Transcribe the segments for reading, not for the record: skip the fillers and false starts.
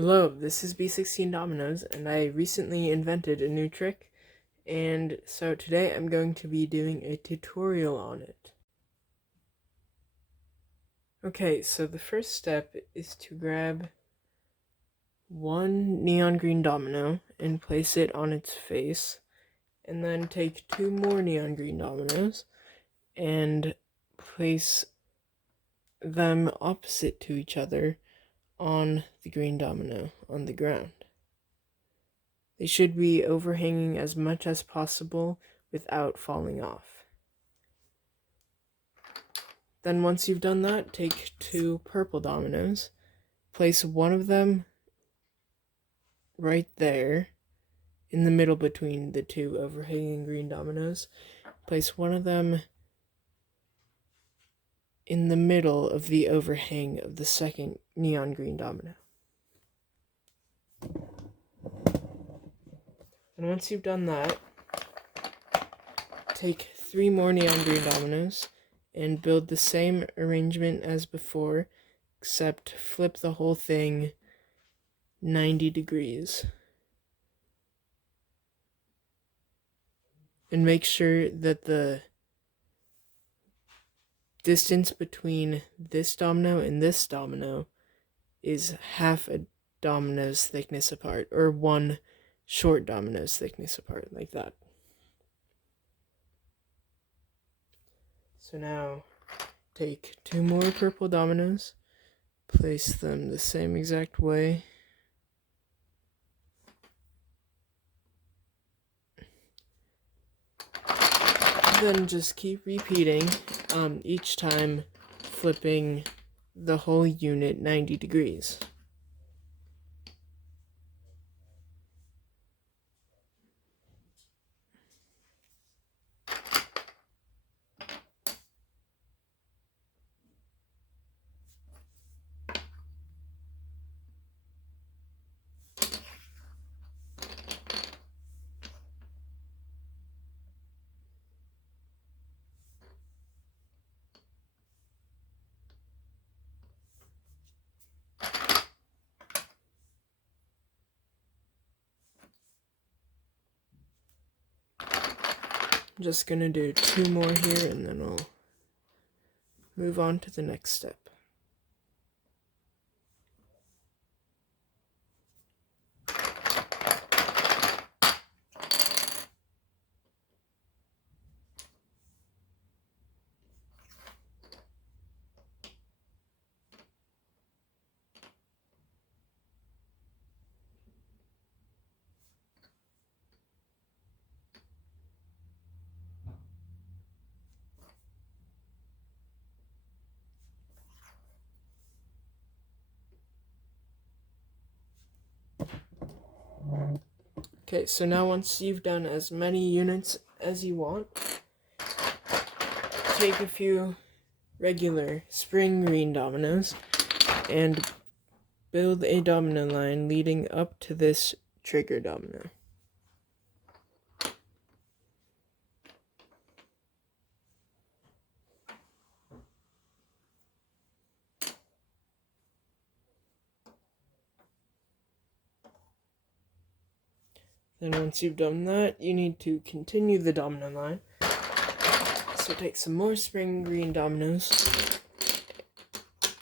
Hello, this is B16 Dominoes, and I recently invented a new trick, and so today I'm going to be doing a tutorial on it. Okay, so the first step is to grab one neon green domino and place it on its face, and then take two more neon green dominoes and place them opposite to each other on the green domino on the ground. They should be overhanging as much as possible without falling off. Then once you've done that, take two purple dominoes, place one of them right there in the middle between the two overhanging green dominoes. Place one of them in the middle of the overhang of the second neon green domino. And once you've done that, take three more neon green dominoes and build the same arrangement as before, except flip the whole thing 90 degrees. And make sure that the distance between this domino and this domino is half a domino's thickness apart, or one short domino's thickness apart, like that. So now take two more purple dominoes, place them the same exact way. Then just keep repeating, each time flipping the whole unit 90 degrees. I'm just gonna do two more here and then we'll move on to the next step. Okay, so now once you've done as many units as you want, take a few regular spring green dominoes and build a domino line leading up to this trigger domino. Then once you've done that, you need to continue the domino line. So take some more spring green dominoes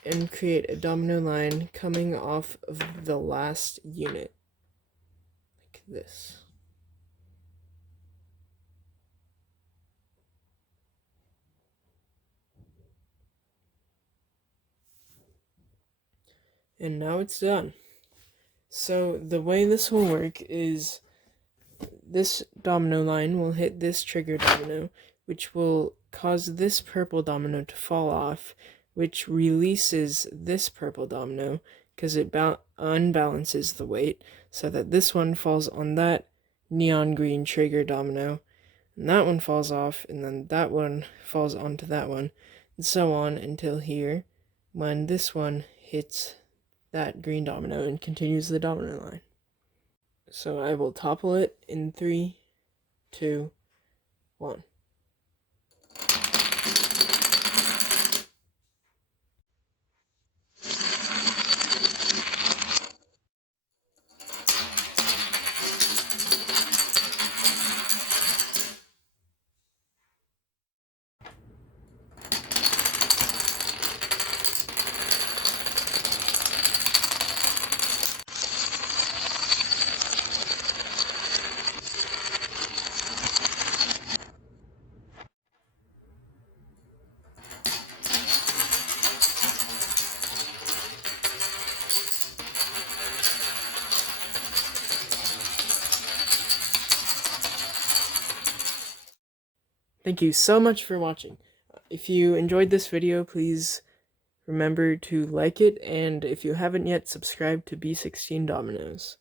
and create a domino line coming off of the last unit, like this. And now it's done. So the way this will work is this domino line will hit this trigger domino, which will cause this purple domino to fall off, which releases this purple domino because it unbalances the weight, so that this one falls on that neon green trigger domino, and that one falls off, and then that one falls onto that one, and so on until here, when this one hits that green domino and continues the domino line. So I will topple it in 3, 2, 1. Thank you so much for watching. If you enjoyed this video, please remember to like it, and if you haven't yet, subscribe to B16 Dominoes.